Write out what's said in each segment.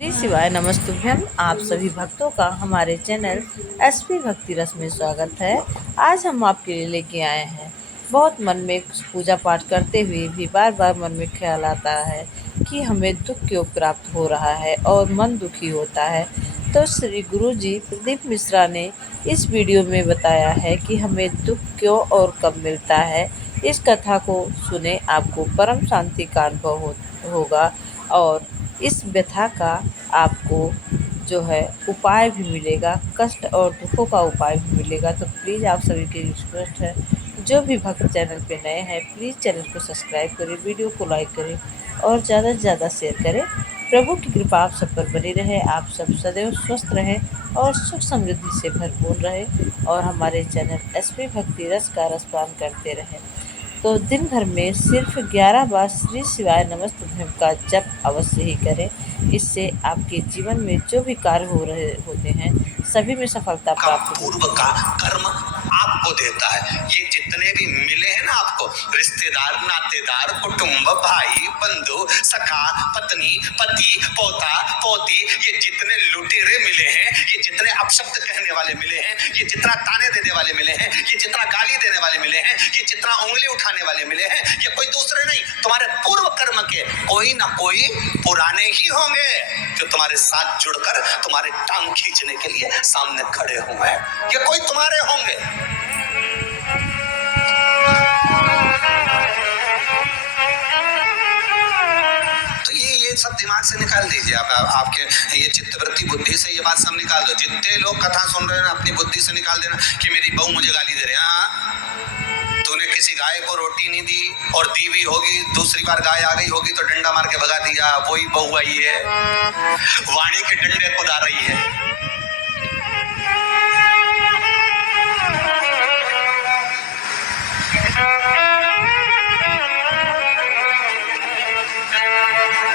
श्री शिवाय नमस्तुभ्यम। आप सभी भक्तों का हमारे चैनल एसपी भक्ति रस में स्वागत है। आज हम आपके लिए लेके आए हैं, बहुत मन में पूजा पाठ करते हुए भी बार बार मन में ख्याल आता है कि हमें दुख क्यों प्राप्त हो रहा है और मन दुखी होता है। तो श्री गुरु जी प्रदीप मिश्रा ने इस वीडियो में बताया है कि हमें दुख क्यों और कब मिलता है। इस कथा को सुने, आपको परम शांति का अनुभव होगा और इस व्यथा का आपको जो है उपाय भी मिलेगा, कष्ट और दुखों का उपाय भी मिलेगा। तो प्लीज़ आप सभी की रिक्वेस्ट है, जो भी भक्त चैनल पे नए हैं प्लीज़ चैनल को सब्सक्राइब करें, वीडियो को लाइक करें और ज़्यादा से ज़्यादा शेयर करें। प्रभु की कृपा आप सब पर बनी रहे, आप सब सदैव स्वस्थ रहें और सुख समृद्धि से भरपूर रहे और हमारे चैनल एसपी भक्ति रस का रसपान करते रहें। तो दिन भर में सिर्फ 11 बार श्री शिवाय नमस्तुभ्यम का जप अवश्य ही करें। इससे आपके जीवन में जो भी कार्य हो रहे होते हैं सभी में सफलता प्राप्त पूर्व का कर्म आपको देता है। ये जितने भी मिले हैं ना आपको, रिश्तेदार, नातेदार, कुटुंब, भाई, बंधु, सखा, पत्नी, पति, पोता, पोती, ये जितने लुटेरे मिले हैं, ये जितने अपशब्द कहने वाले मिले हैं, ये जितना ताने देने वाले मिले हैं, ये जितना गाली देने वाले मिले हैं, ये जितना उंगली उठाने वाले मिले हैं, ये कोई दूसरे नहीं, तुम्हारे पूर्व कर्म के कोई ना कोई पुराने ही होंगे जो तुम्हारे साथ जुड़कर तुम्हारे टांग खींचने के लिए सामने खड़े हुए हैं। ये कोई तुम्हारे होंगे। तो ये सब दिमाग से निकाल दीजिए। आपके ये चित्तवृत्ति बुद्धि से ये बात सब निकाल दो। जितने लोग कथा सुन रहे हैं अपनी बुद्धि से निकाल देना कि मेरी बहू मुझे गाली दे रही है। हाँ, तूने किसी गाय को रोटी नहीं दी और दी भी होगी, दूसरी बार गाय आ गई होगी तो डंडा मार के भगा दिया, वही बहू आई है, वाणी के डंडे खुदा रही है।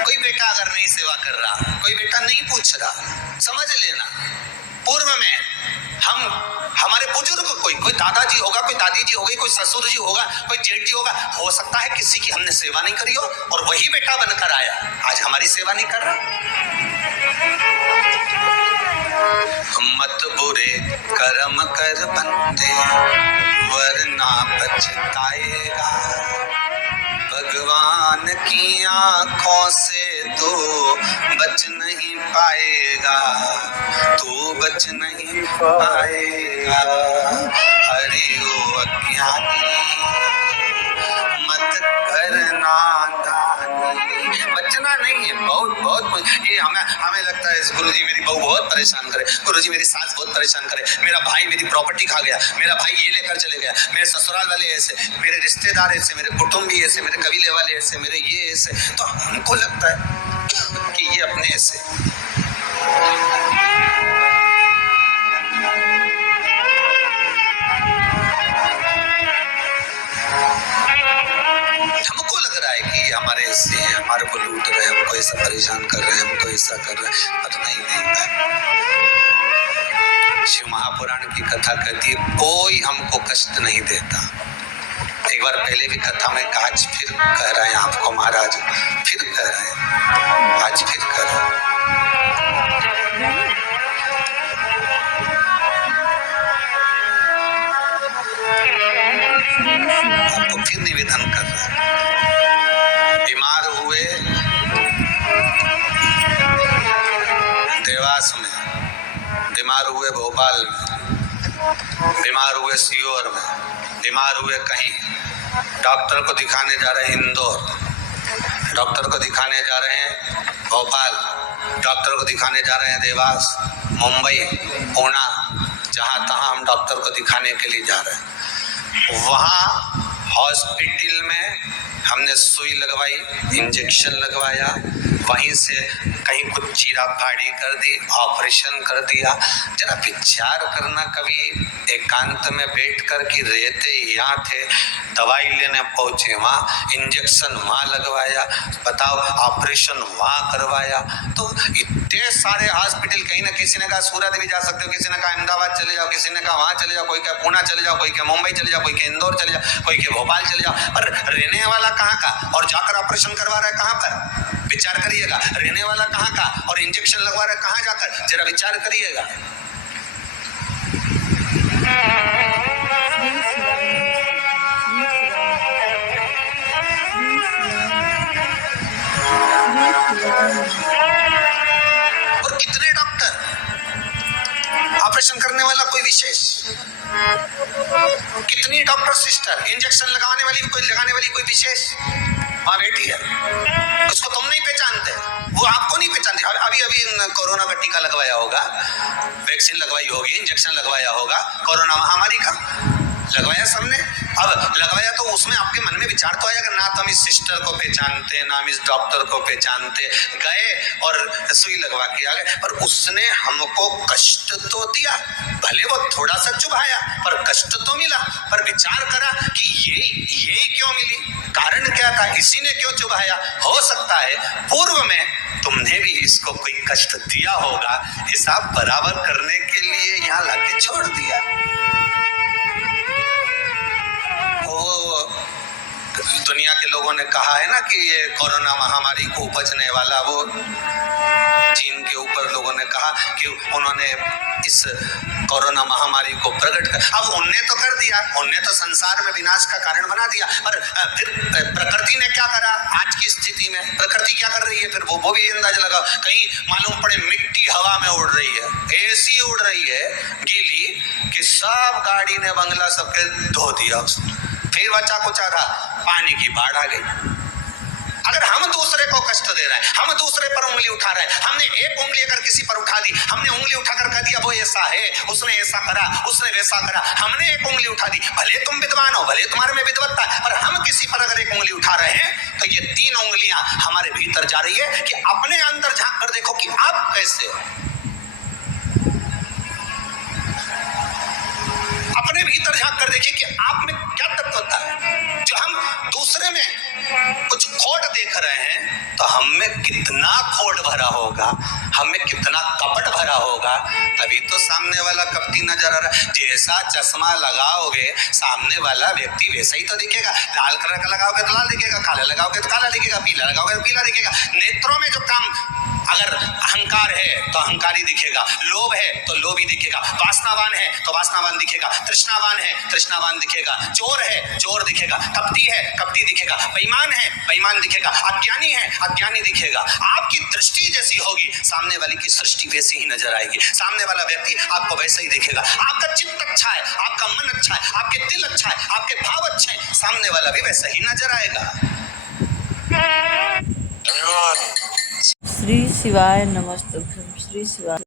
कोई बेटा अगर नहीं सेवा कर रहा, कोई बेटा नहीं पूछ रहा, समझ लेना पूर्व में हमारे बुजुर्ग कोई दादाजी होगा, कोई दादी जी होगी, कोई ससुर जी होगा, कोई जेठ जी होगा, हो सकता है किसी की हमने सेवा नहीं करी हो और वही बेटा बनकर आया, आज हमारी सेवा नहीं कर रहा। मत बुरे कर्म कर बंदे वरना पछताएगा, भगवान की आंखों से तो बच नहीं पाएगा, तू बच नहीं पाएगा। हरि ओ अज्ञानी मत करना दानी। बचना नहीं है, बहुत ये हमें लगता है गुरुजी मेरी बहू बहुत परेशान करे, गुरुजी मेरी सास बहुत परेशान करे, मेरा भाई मेरी प्रॉपर्टी खा गया, मेरा भाई ये लेकर चले गया, मेरे ससुराल वाले ऐसे, मेरे रिश्तेदार ऐसे, मेरे कुटुंबी ऐसे, मेरे कबीले वाले ऐसे, मेरे ये ऐसे। तो हमको लगता है कि ये अपने ऐसे। हमको लग रहा है कि हमारे ऐसे हैं, हमारे को लूट रहे हैं, हमको ऐसा परेशान कर रहे हैं, हमको ऐसा कर रहे हैं, पर नहीं। शिव महापुराण की कथा कहती है कोई हमको कष्ट नहीं देता। एक बार पहले भी कथा में आज फिर कह रहे हैं आपको महाराज, फिर कह रहे हैं, आज फिर कह रहे हैं। आपको फिर निवेदन कर रहे हैं। बीमार हुए देवास में, बीमार हुए भोपाल में, बीमार हुए सीहोर में, बीमार हुए कहीं, डॉक्टर को दिखाने जा रहे हैं इंदौर, डॉक्टर को दिखाने जा रहे हैं भोपाल, डॉक्टर को दिखाने जा रहे हैं देवास, मुंबई, पुणे, जहाँ तहाँ हम डॉक्टर को दिखाने के लिए जा रहे हैं। वहाँ हॉस्पिटल में हमने सुई लगवाई, इंजेक्शन लगवाया, वहीं से कहीं कुछ चीरा फाड़ी कर दी, ऑपरेशन कर दिया। जरा विचार करना, कभी एकांत में बैठ कर कि रहते यहाँ थे, दवाई लेने पहुंचे वहाँ, इंजेक्शन वहाँ लगवाया, बताओ ऑपरेशन वहाँ करवाया। तो इतने सारे हॉस्पिटल, कहीं ना किसी ने कहा सूरत भी जा सकते हो, किसी ने कहा अहमदाबाद चले जाओ, किसी ने कहा वहाँ चले जाओ, कोई कहा पुणे चले जाओ, कोई कहा मुंबई चले जाओ, कोई कहा इंदौर चले जाओ, कोई कहा भोपाल चले जाओ, पर रहने वाला कहाँ का और जाकर ऑपरेशन करवा रहा है कहाँ पर? विचार करिएगा, रहने वाला कहाँ का और इंजेक्शन लगवा रहा है कहाँ जाकर, जरा विचार करिएगा। और कितने डॉक्टर, ऑपरेशन करने वाला कोई विशेष, कितनी डॉक्टर सिस्टर, इंजेक्शन लगाने वाली कोई विशेष वहां बैठी है, उसको तुम नहीं पहचानते, वो आपको नहीं पहचानती। अभी कोरोना का टीका लगवाया होगा, वैक्सीन लगवाई होगी, इंजेक्शन लगवाया होगा, कोरोना महामारी का लगवाया सबने। अब लगवाया तो उसमें आपके मन में विचार तो आया कि ना तो हम इस सिस्टर को पहचानते, ना हम इस डॉक्टर को पहचानते, गए और सुई लगवा के आ गए, पर उसने हमको कष्ट तो दिया, भले वो थोड़ा सा चुभाया पर कष्ट तो मिला। पर विचार करा कि ये क्यों मिली, कारण क्या था, इसी ने क्यों चुभाया। हो सकता है पूर्व में तुमने भी इसको कोई कष्ट दिया होगा, हिसाब बराबर करने के लिए यहाँ लाके छोड़ दिया। दुनिया के लोगों ने कहा है ना कि ये कोरोना महामारी को उपजने वाला, वो चीन के ऊपर लोगों ने कहा कि उन्होंने इस कोरोना महामारी को प्रकट कर, अब उनने तो कर दिया, उनने तो संसार में विनाश का कारण बना दिया, पर फिर प्रकृति ने क्या करा आज की स्थिति में, प्रकृति क्या कर रही है फिर वो भी अंदाजा लगा, कहीं मालूम पड़े मिट्टी हवा में उड़ रही है, ऐसी उड़ रही है गीली कि सब गाड़ी ने बंगला सबके धो दिया उसने, फिर बचा कुचा था, पानी की बाढ़ आ गई। अगर हम दूसरे को कष्ट दे रहे हैं, हम दूसरे पर उंगली उठा रहे हैं, हमने एक उंगली अगर किसी पर उठा दी, हमने उंगली उठाकर कह दिया वो ऐसा है, उसने ऐसा करा, उसने वैसा करा, हमने एक उंगली उठा दी, भले तुम विद्वान हो, भले तुम्हारे में विद्वत्ता है, पर हम किसी पर अगर एक उंगली उठा रहे हैं तो ये 3 उंगलियां हमारे भीतर जा रही है कि अपने अंदर झांक कर देखो कि आप कैसे हो, अपने भीतर झांक कर देखिए कि आप में क्या तत्वता है। जो हम दूसरे में कुछ खोट देख रहे हैं तो हम में कितना खोट भरा होगा, हम में कितना कपट भरा होगा, तभी तो सामने वाला कपटी नजर आ रहा है। जैसा चश्मा लगाओगे सामने वाला व्यक्ति वैसा ही तो दिखेगा, लाल कलर का लगाओगे तो लाल दिखेगा, काला लगाओगे तो काला दिखेगा, पीला लगाओगे तो पीला दिखेगा। नेत्रों में जो काम, अगर अहंकार है तो अहंकारी दिखेगा, लोभ है तो लोभी दिखेगा, वासनावान है तो वासनावान दिखेगा, तृष्णावान है तृष्णावान दिखेगा, चोर है चोर दिखेगा, कपटी है कपटी दिखेगा, बेईमान है बेईमान दिखेगा, अज्ञानी है अज्ञानी दिखेगा। आपकी दृष्टि जैसी होगी सामने वाले की सृष्टि वैसी ही नजर आएगी, सामने वाला व्यक्ति आपको वैसे ही दिखेगा। आपका चित्त अच्छा है, आपका मन अच्छा है, आपके दिल अच्छा है, आपके भाव अच्छे हैं, सामने वाला भी वैसा ही नजर आएगा। श्री शिवाय नमस्तुभ्यं। श्री शिवाय।